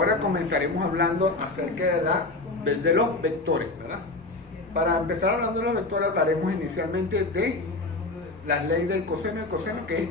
ahora comenzaremos hablando acerca de los vectores, ¿verdad? Para empezar hablando de los vectores, hablaremos inicialmente de la ley del coseno y el coseno, que es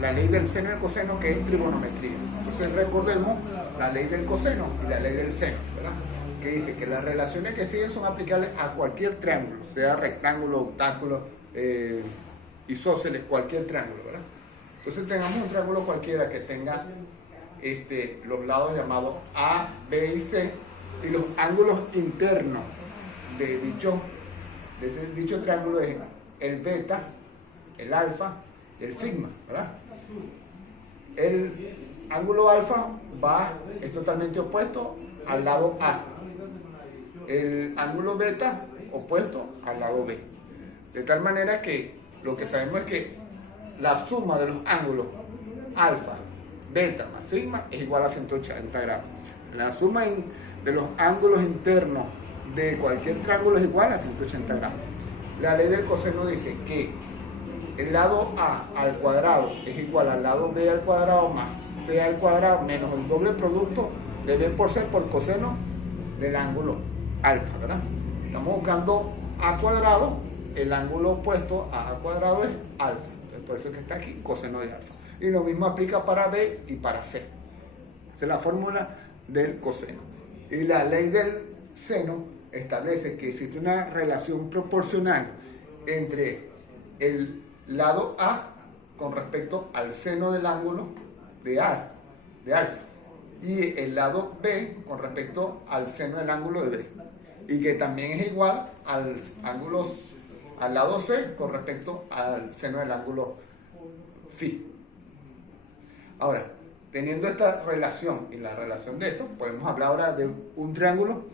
la ley del seno y el coseno, que es trigonometría. Entonces recordemos la ley del coseno y la ley del seno, ¿verdad? Que dice que las relaciones que siguen son aplicables a cualquier triángulo, sea rectángulo, octáculo, isósceles, cualquier triángulo, ¿verdad? Entonces tengamos un triángulo cualquiera que tenga los lados llamados A, B y C, y los ángulos internos de dicho triángulo es el beta, el alfa y el sigma, ¿verdad? El ángulo alfa es totalmente opuesto al lado A. El ángulo beta opuesto al lado B. De tal manera que lo que sabemos es que la suma de los ángulos alfa, beta más sigma es igual a 180 grados. La suma de los ángulos internos de cualquier triángulo es igual a 180 grados. La ley del coseno dice que el lado A al cuadrado es igual al lado B al cuadrado más C al cuadrado menos el doble producto de B por C por coseno del ángulo alfa, ¿verdad? Estamos buscando A cuadrado, el ángulo opuesto a cuadrado es alfa. Entonces, por eso es que está aquí coseno de alfa. Y lo mismo aplica para B y para C. Esa es la fórmula del coseno. Y la ley del seno establece que existe una relación proporcional entre el lado A con respecto al seno del ángulo de alfa, y el lado B con respecto al seno del ángulo de B, y que también es igual al lado C con respecto al seno del ángulo phi. Ahora, teniendo esta relación y la relación de esto, podemos hablar ahora de un triángulo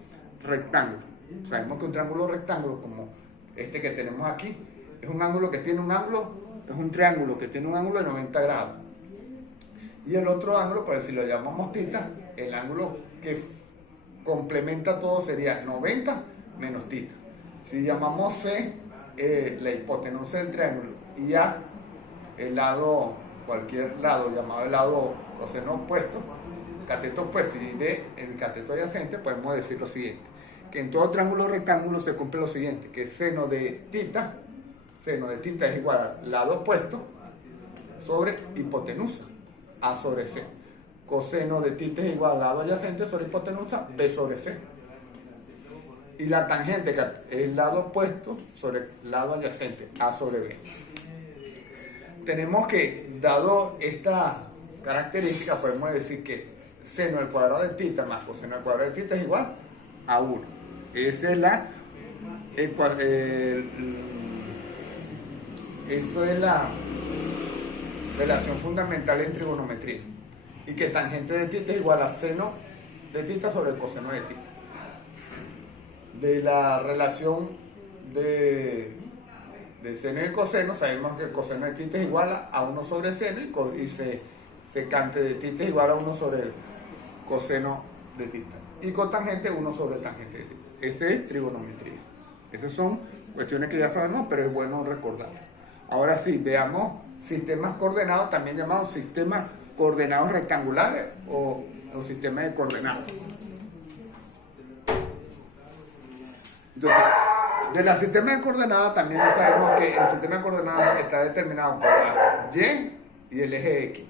rectángulo. Sabemos que un triángulo rectángulo como este que tenemos aquí es un triángulo que tiene un ángulo de 90 grados. Y el otro ángulo, por si lo llamamos θ, el ángulo que complementa todo sería 90 menos θ. Si llamamos C la hipotenusa del triángulo y A cualquier lado llamado el lado coseno opuesto, cateto opuesto, y D el cateto adyacente, podemos decir lo siguiente: que en todo triángulo rectángulo se cumple lo siguiente, que seno de θ es igual al lado opuesto sobre hipotenusa, A sobre C. Coseno de θ es igual al lado adyacente sobre hipotenusa, B sobre C. Y la tangente, que es el lado opuesto sobre el lado adyacente, A sobre B. Tenemos que, dado esta característica, podemos decir que seno al cuadrado de θ más coseno al cuadrado de θ es igual a 1. Esa es la relación fundamental en trigonometría. Y que tangente de θ es igual a seno de θ sobre el coseno de θ. De la relación de seno y coseno, sabemos que el coseno de θ es igual a 1 sobre seno y secante de θ es igual a 1 sobre el coseno de θ. Y cotangente 1 sobre tangente de θ. Esa es trigonometría. Esas son cuestiones que ya sabemos, pero es bueno recordar. Ahora sí, veamos sistemas coordenados, también llamados sistemas coordenados rectangulares o sistemas de coordenadas. Entonces, de la sistema de coordenadas también sabemos que el sistema de coordenadas está determinado por la Y y el eje X,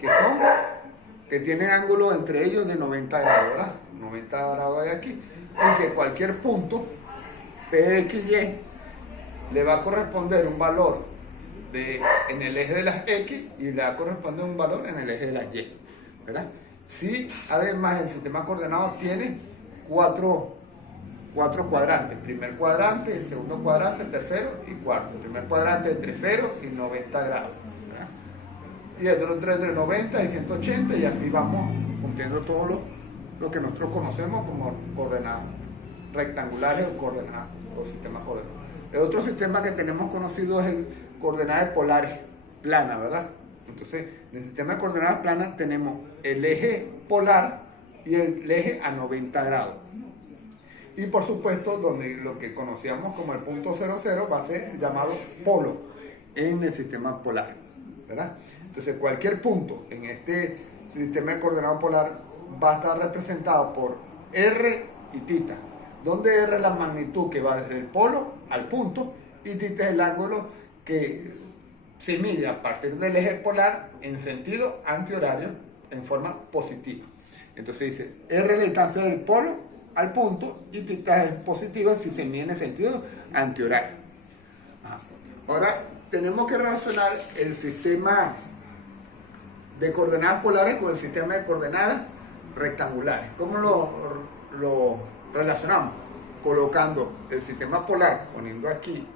que tienen ángulos entre ellos de 90 grados, ¿verdad? 90 grados hay aquí, y que cualquier punto PXY le va a corresponder un valor en el eje de las X y le va a corresponder un valor en el eje de las Y, ¿verdad? Si además el sistema de coordenadas tiene cuatro cuadrantes: el primer cuadrante, el segundo cuadrante, el tercero y cuarto. El primer cuadrante entre 0 y 90 grados, ¿verdad? Y el otro entre 90 y 180, y así vamos cumpliendo todo lo que nosotros conocemos como coordenadas rectangulares o coordenadas o sistemas coordenados. El otro sistema que tenemos conocido es el coordenadas polares planas, ¿verdad? Entonces, en el sistema de coordenadas planas tenemos el eje polar y el eje a 90 grados. Y por supuesto, donde lo que conocíamos como el punto 00 va a ser llamado polo en el sistema polar, ¿verdad? Entonces, cualquier punto en este sistema de coordenadas polar va a estar representado por R y tita, donde R es la magnitud que va desde el polo al punto y tita es el ángulo que se mide a partir del eje polar en sentido antihorario en forma positiva. Entonces dice R es la distancia del polo al punto y tita es positiva si se mide en sentido antihorario. Ahora tenemos que relacionar el sistema de coordenadas polares con el sistema de coordenadas rectangulares. ¿Cómo lo relacionamos? Colocando el sistema polar, poniendo aquí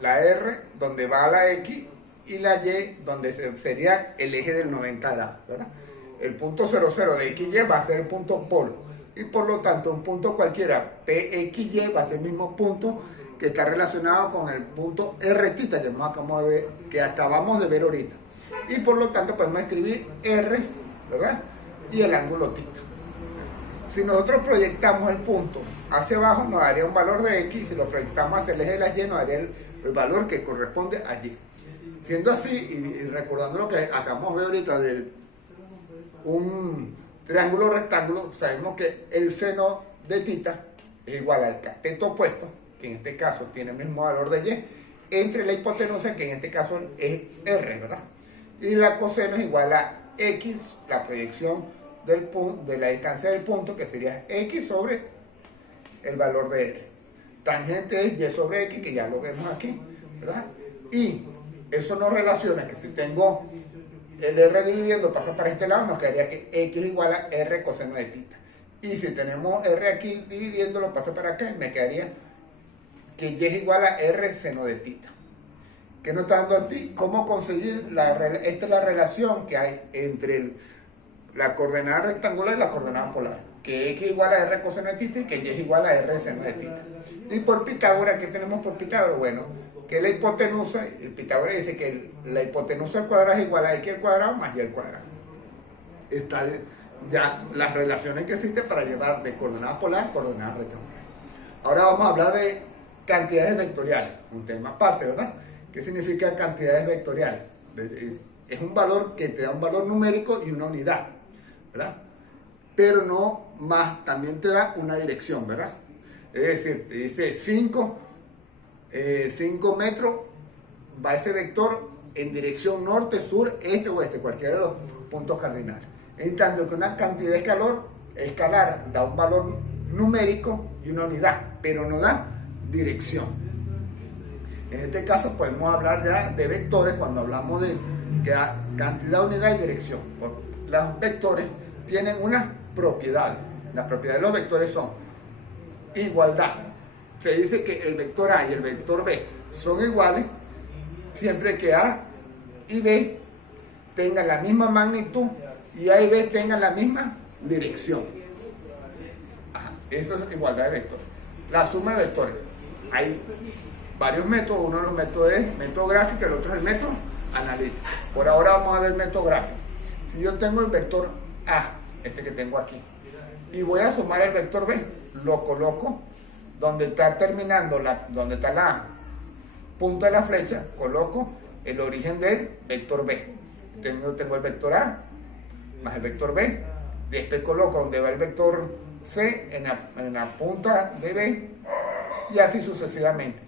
la R donde va la X y la Y donde sería el eje del 90 grados, ¿verdad? El punto 00 de XY va a ser el punto polo y por lo tanto un punto cualquiera PXY va a ser el mismo punto que está relacionado con el punto R tita que acabamos de ver ahorita. Y por lo tanto podemos escribir R, ¿verdad? Y el ángulo tita. Si nosotros proyectamos el punto hacia abajo nos daría un valor de X, si lo proyectamos hacia el eje de la Y nos daría el valor que corresponde a Y. Siendo así, y recordando lo que acabamos de ver ahorita de un triángulo rectángulo, sabemos que el seno de tita es igual al cateto opuesto, que en este caso tiene el mismo valor de Y, entre la hipotenusa, que en este caso es R, ¿verdad? Y la coseno es igual a X, la proyección del punto, de la distancia del punto, que sería X sobre el valor de R. Tangente es Y sobre X, que ya lo vemos aquí, ¿verdad? Y eso nos relaciona que si tengo el R dividiendo pasa para este lado, nos quedaría que X es igual a R coseno de tita. Y si tenemos R aquí dividiéndolo pasa para acá, me quedaría que Y es igual a R seno de tita. ¿Qué nos está dando a ti? ¿Cómo conseguir esta es la relación que hay entre la coordenada rectangular y la coordenada polar? Que X es igual a R coseno de tita y que Y es igual a R seno de tita. Y por Pitágoras, ¿qué tenemos por Pitágoras? Bueno, que la hipotenusa, Pitágoras dice que la hipotenusa al cuadrado es igual a X al cuadrado más Y al cuadrado. Está ya las relaciones que existen para llevar de coordenadas polares a coordenadas rectangulares. Ahora vamos a hablar de cantidades vectoriales, un tema aparte, ¿verdad? ¿Qué significa cantidades vectoriales? Es un valor que te da un valor numérico y una unidad, ¿verdad? Pero no más, también te da una dirección, ¿verdad? Es decir, te dice 5 metros, va ese vector en dirección norte, sur, este o oeste, cualquiera de los puntos cardinales. En tanto que una cantidad de escalar da un valor numérico y una unidad, pero no da dirección. En este caso podemos hablar ya de vectores cuando hablamos de cantidad, unidad y dirección. Los vectores tienen unas propiedades. Las propiedades de los vectores son igualdad. Se dice que el vector A y el vector B son iguales siempre que A y B tengan la misma magnitud y A y B tengan la misma dirección. Eso es igualdad de vectores. La suma de vectores. Hay varios métodos. Uno de los métodos es el método gráfico, el otro es el método analítico. Por ahora vamos a ver el método gráfico. Si yo tengo el vector A, este que tengo aquí, y voy a sumar el vector B, lo coloco donde está terminando, donde está la punta de la flecha, coloco el origen del vector B. Tengo el vector A más el vector B, después coloco donde va el vector C en la punta de B y así sucesivamente.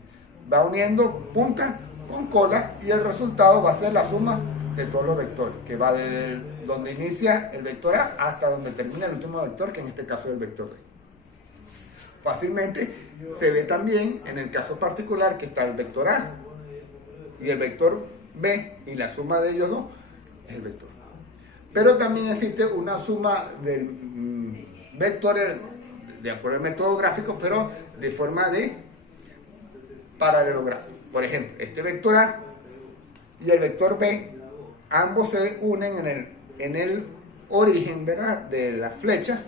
Va uniendo punta con cola y el resultado va a ser la suma de todos los vectores, que va desde donde inicia el vector A hasta donde termina el último vector, que en este caso es el vector B. Fácilmente se ve también en el caso particular que está el vector A y el vector B y la suma de ellos dos es el vector. Pero también existe una suma de vectores de acuerdo al método gráfico, pero de forma de paralelogramo. Por ejemplo, este vector A y el vector B, ambos se unen en el origen, ¿verdad?, de la flecha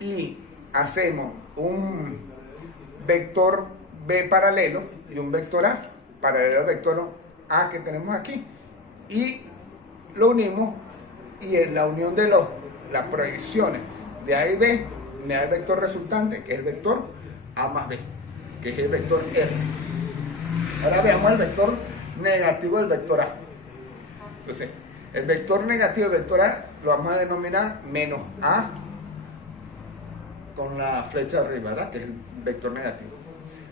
y hacemos un vector B paralelo y un vector A paralelo al vector A que tenemos aquí y lo unimos y en la unión de las proyecciones de A y B me da el vector resultante, que es el vector A más B, que es el vector R. Ahora veamos el vector negativo del vector A. Entonces, el vector negativo del vector A lo vamos a denominar menos A con la flecha arriba, ¿verdad? Que es el vector negativo.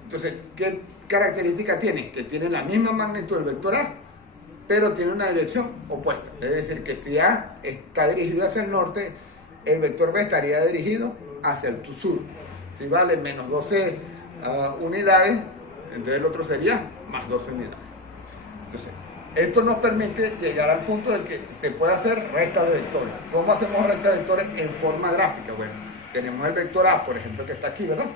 Entonces, ¿qué característica tiene? Que tiene la misma magnitud del vector A, pero tiene una dirección opuesta. Es decir, que si A está dirigido hacia el norte, el vector B estaría dirigido hacia el sur. Si vale menos 12 unidades, entonces el otro sería más 12 unidades. Entonces, esto nos permite llegar al punto de que se puede hacer resta de vectores. ¿Cómo hacemos resta de vectores en forma gráfica? Bueno, tenemos el vector A, por ejemplo, que está aquí, ¿verdad?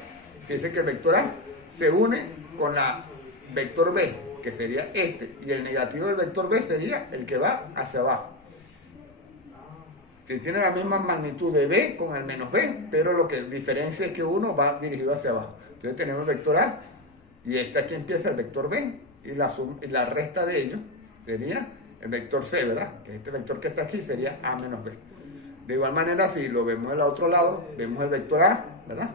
Fíjense que el vector A se une con la vector B, que sería este, y el negativo del vector B sería el que va hacia abajo, que tiene la misma magnitud de B con el menos B, pero lo que diferencia es que uno va dirigido hacia abajo. Entonces tenemos el vector A, y este aquí empieza el vector B, y la resta de ellos sería el vector C, ¿verdad? Que este vector que está aquí sería A menos B. De igual manera, si lo vemos del otro lado, vemos el vector A, ¿verdad?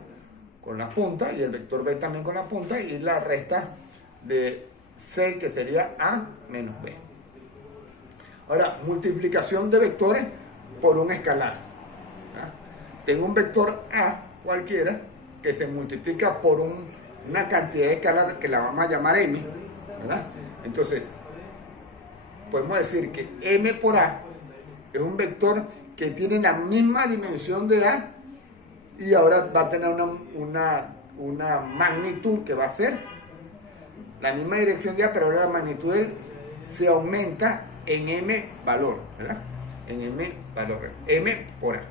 Con la punta, y el vector B también con la punta, y la resta de C, que sería A menos B. Ahora, multiplicación de vectores por un escalar, ¿verdad? Tengo un vector A cualquiera que se multiplica por una cantidad de escalar que la vamos a llamar M, ¿verdad? Entonces, podemos decir que M por A es un vector que tiene la misma dimensión de A, y ahora va a tener una magnitud que va a ser la misma dirección de A, pero ahora la magnitud de él se aumenta en M valor, ¿verdad? En M valor, M por A.